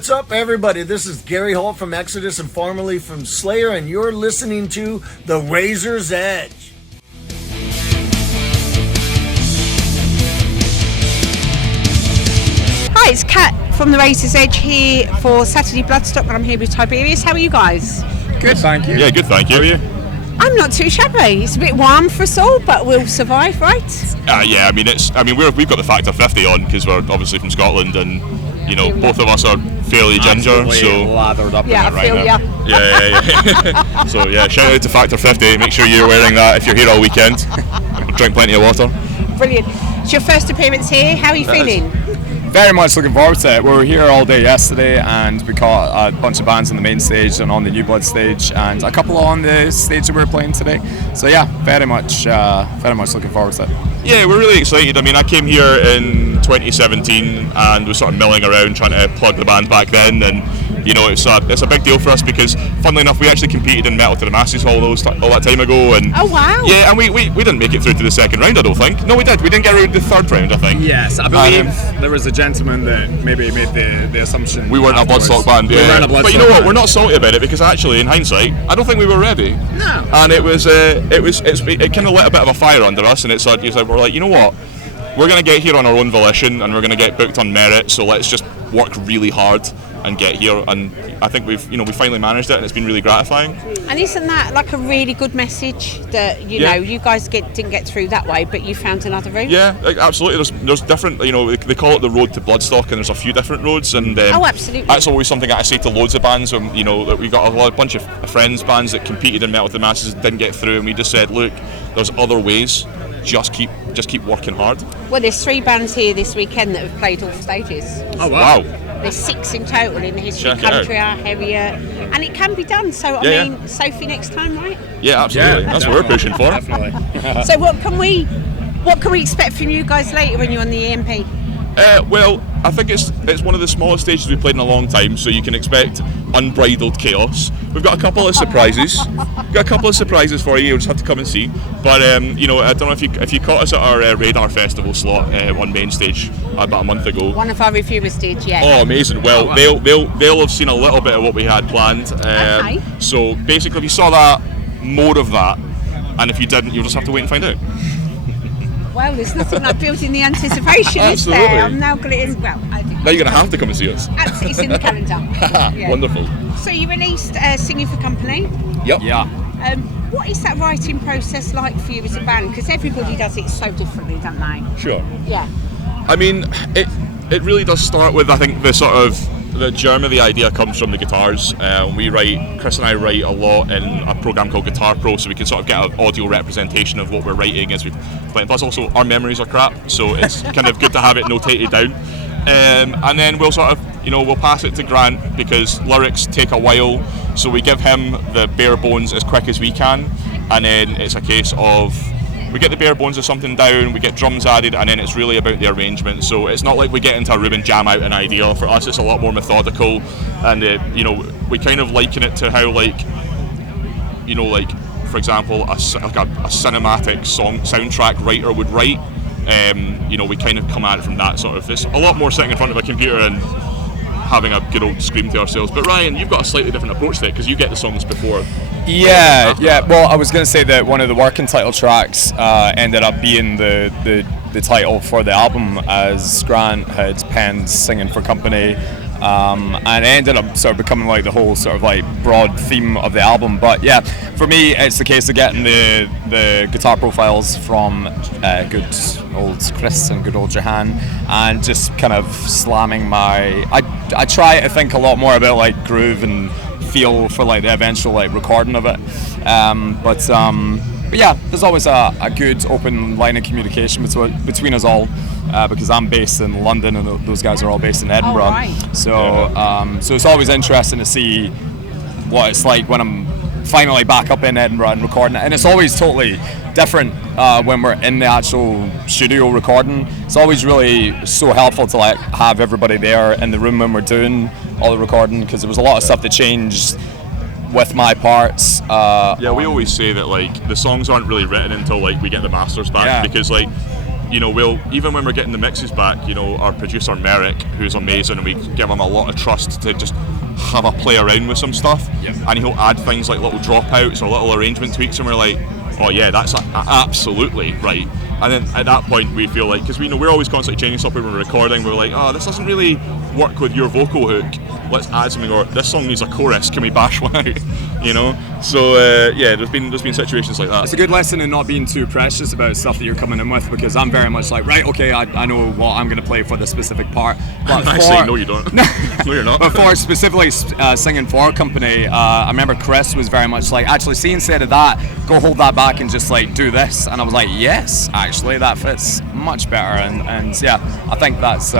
What's up, everybody? This is Gary Holt from Exodus and formerly from Slayer, and you're listening to The Razor's Edge. Hi, it's Kat from The Razor's Edge here for Saturday Bloodstock, and I'm here with Tiberius. How are you guys? Good, thank you. Yeah, good, thank you. How are you? I'm not too shabby. It's a bit warm for us all, but we'll survive, right? Yeah, I mean, we've got the Factor 50 on because we're obviously from Scotland, and you know, both of us are fairly ginger, so lathered up yeah, in it I feel right now. Yeah. So yeah, shout out to Factor 50. Make sure you're wearing that if you're here all weekend. Drink plenty of water. Brilliant. It's your first appearance here. How are you feeling? Very much looking forward to it. We were here all day yesterday, and we caught a bunch of bands on the main stage and on the New Blood stage, and a couple on the stage that we're playing today. So yeah, very much looking forward to it. Yeah, we're really excited. I mean, I came here in 2017 and was sort of milling around trying to plug the band back then, and you know, it's a big deal for us because, funnily enough, we actually competed in Metal to the Masses all that time ago, and oh wow! Yeah, and we didn't make it through to the second round, I don't think. No, we did. We didn't get around the third round, I think. Yes, I believe there was a gentleman that maybe made the assumption. We weren't afterwards. A Bloodstock band, we weren't a Bloodstock but you know what? band. We're not salty about it because actually, in hindsight, I don't think we were ready. No. And it kind of lit a bit of a fire under us, and we're like, you know what? We're going to get here on our own volition, and we're going to get booked on merit. So let's just work really hard and get here. And I think we finally managed it, and it's been really gratifying. And isn't that like a really good message that you know you guys didn't get through that way, but you found another route? Yeah, absolutely. There's different. You know, they call it the road to Bloodstock, and there's a few different roads. And oh, absolutely. That's always something that I say to loads of bands. You know, that we got a bunch of friends bands that competed in Metal to the Masses and didn't get through, and we just said, look, there's other ways. Just keep working hard. Well, there's 3 bands here this weekend that have played all stages. Oh wow. There's 6 in total in the history of Check it country, our heavier, and it can be done. So I mean, Sophie next time, right? Yeah, absolutely. That's what we're pushing for. Definitely. So what can we expect from you guys later when you're on the EMP? Well, I think it's one of the smallest stages we've played in a long time, so you can expect unbridled chaos. We've got a couple of surprises. For you. You'll just have to come and see. But you know, I don't know if you caught us at our Radar Festival slot on main stage about a month ago. One of our reviewers did, yeah. Oh, amazing! Well, they'll have seen a little bit of what we had planned. Okay. So basically, if you saw that, more of that, and if you didn't, you'll just have to wait and find out. Well, there's nothing like building the anticipation, is Absolutely. there? I'm now going to. Well, I do. Now you're going to have to come and see us. Absolutely, it's in the calendar. Yeah. Wonderful. So you released Singing for Company. Yep. Yeah. What is that writing process like for you as a band? Because everybody does it so differently, don't they? Sure. Yeah. I mean, it really does start with, I think, the germ of the idea comes from the guitars. Chris and I write a lot in a program called Guitar Pro, so we can sort of get an audio representation of what we're writing as we play. Plus, also our memories are crap, so it's kind of good to have it notated down. And then we'll sort of, we'll pass it to Grant because lyrics take a while, so we give him the bare bones as quick as we can, and then it's a case of we get the bare bones of something down, we get drums added, and then it's really about the arrangement. So it's not like we get into a room and jam out an idea. For us, it's a lot more methodical, and we kind of liken it to how, for example, a cinematic soundtrack writer would write. We kind of come at it from that sort of. It's a lot more sitting in front of a computer and having a good old scream to ourselves. But Ryan, you've got a slightly different approach to it because you get the songs before. Yeah. Well, I was going to say that one of the working title tracks ended up being the title for the album, as Grant had penned Singing for Company, and it ended up sort of becoming like the whole sort of like broad theme of the album. But yeah, for me, it's the case of getting the guitar profiles from good old Chris and good old Johan, and just kind of slamming I try to think a lot more about like groove and feel for like the eventual like recording of it, but yeah, there's always a good open line of communication between us all, because I'm based in London and those guys are all based in Edinburgh. Oh, right. So it's always interesting to see what it's like when I'm finally back up in Edinburgh and recording it, and it's always totally different when we're in the actual studio recording. It's always really so helpful to like have everybody there in the room when we're doing all the recording, because there was a lot of stuff that changed with my parts. We always say that like the songs aren't really written until like we get the masters back, because like even when we're getting the mixes back, our producer Merrick, who's amazing, and we give him a lot of trust to just have a play around with some stuff, and he'll add things like little dropouts or little arrangement tweaks, and we're like, oh yeah, that's absolutely right. And then at that point we feel like, because we're always constantly changing stuff when we're recording, we're like, oh, this doesn't really work with your vocal hook, let's add something, or this song needs a chorus, can we bash one out? So there's been situations like that. It's a good lesson in not being too precious about stuff that you're coming in with, because I'm very much like, right, okay, I know what I'm going to play for the specific part, but actually, no you don't. No, you're not. But for specifically singing for Company, I remember Chris was very much like, actually, see, instead of that, go hold that back and just like do this, and I was like, yes, actually that fits much better, and yeah, I think that's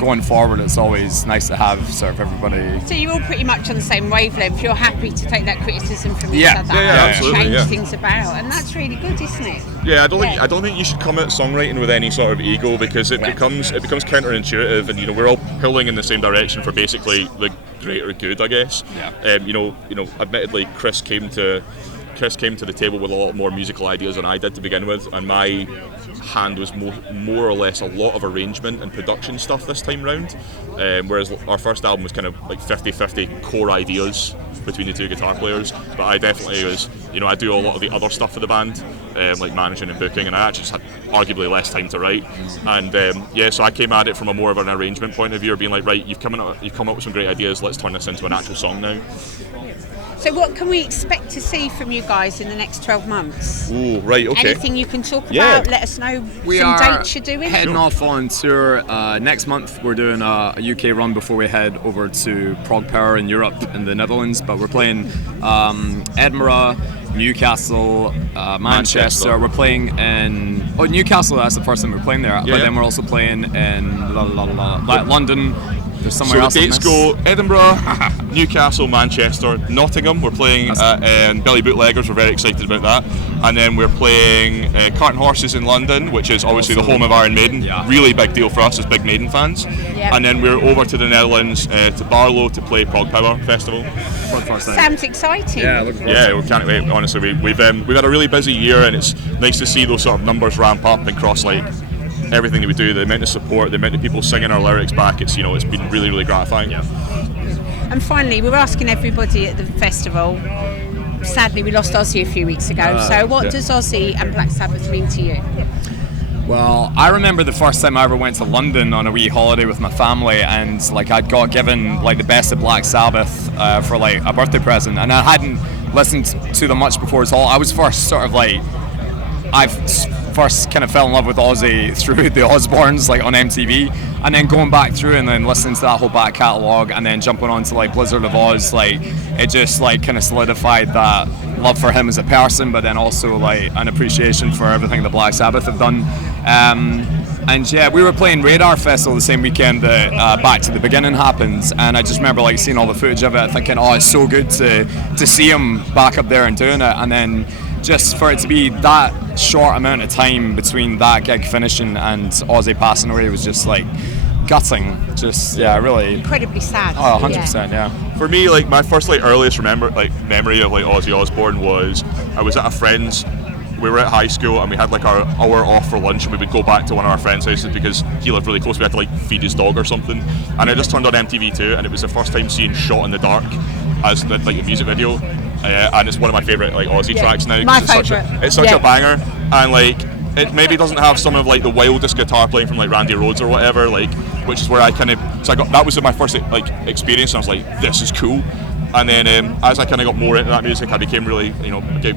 going forward, it's always nice to have sort of everybody. So you're all pretty much on the same wavelength. You're happy to take that criticism from each other absolutely, change things about, and that's really good, isn't it? Yeah, I don't think you should come at songwriting with any sort of ego, because it becomes counterintuitive, and we're all pulling in the same direction for basically the greater good, I guess. Admittedly, Chris came to the table with a lot more musical ideas than I did to begin with, and my hand was more or less a lot of arrangement and production stuff this time round, whereas our first album was kind of like 50-50 core ideas between the two guitar players, but I definitely was, I do a lot of the other stuff for the band, like managing and booking, and I actually just had arguably less time to write, and so I came at it from a more of an arrangement point of view, being like, right, you've come up with some great ideas, let's turn this into an actual song now. So what can we expect to see from you guys in the next 12 months? Ooh, right, okay. Anything you can talk about? Let us know some dates you're doing. Heading off on tour next month. We're doing a UK run before we head over to Prog Power in Europe in the Netherlands, but we're playing Edinburgh, Newcastle, Manchester. We're playing in Newcastle, that's the first time we're playing there, but then we're also playing in London. There's somewhere else. So the dates go Edinburgh, Newcastle, Manchester, Nottingham. We're playing Billy Bootleggers. We're very excited about that. And then we're playing Cart and Horses in London, which is obviously the home of Iron Maiden. Yeah. Really big deal for us as big Maiden fans. Yep. And then we're over to the Netherlands, to Barlow, to play Prog Power Festival. Sounds exciting. Yeah, we can't wait. Honestly, we've had a really busy year, and it's nice to see those sort of numbers ramp up across everything that we do, the amount of support, the amount of people singing our lyrics back, it's it's been really, really gratifying. Yeah. And finally, we were asking everybody at the festival, sadly we lost Ozzy a few weeks ago, so what does Ozzy and Black Sabbath mean to you? Well, I remember the first time I ever went to London on a wee holiday with my family, and I'd got given the best of Black Sabbath for a birthday present, and I hadn't listened to them much before at all. I was first first kind of fell in love with Ozzy through the Osbournes on MTV, and then going back through and then listening to that whole back catalogue and then jumping onto Blizzard of Oz, it just kind of solidified that love for him as a person, but then also an appreciation for everything that Black Sabbath have done. And yeah, we were playing Radar Festival the same weekend that Back to the Beginning happened, and I just remember seeing all the footage of it, thinking, oh, it's so good to see him back up there and doing it, and then just for it to be that short amount of time between that gig finishing and Ozzy passing away was just gutting. Just really incredibly sad. Oh, 100%, yeah. For me, my first earliest memory of Ozzy Osbourne was I was at a friend's. We were at high school and we had our hour off for lunch, and we would go back to one of our friends' houses because he lived really close. We had to feed his dog or something, and I just turned on MTV2, and it was the first time seeing Shot in the Dark as the music video. And it's one of my favourite Ozzy tracks now. My favourite. It's such a banger, and it maybe doesn't have some of the wildest guitar playing from Randy Rhoads or whatever, which is where I that was my first experience, and I was like, this is cool. And then as I kind of got more into that music, I became really,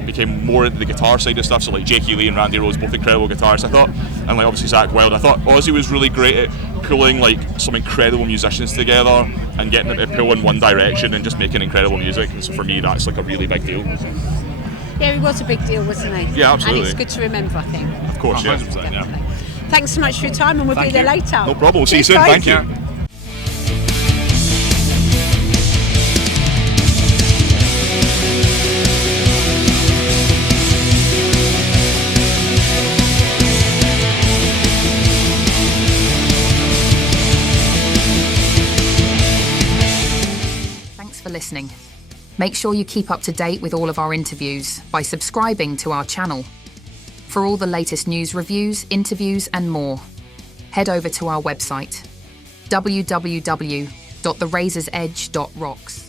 became more into the guitar side of stuff. So Jakey Lee and Randy Rhoads, both incredible guitarists, I thought, and obviously Zakk Wylde. I thought Ozzy was really great at pulling some incredible musicians together and getting them to pull in one direction and just making incredible music. And so for me, that's a really big deal. Yeah, he was a big deal, wasn't he? Yeah, absolutely. And it's good to remember, I think. Of course, 100%, yeah. Thanks so much for your time, and we'll be there later. No problem. We'll see you soon. Guys. Thank you. Listening. Make sure you keep up to date with all of our interviews by subscribing to our channel. For all the latest news, reviews, interviews and more, head over to our website, www.therazorsedge.rocks.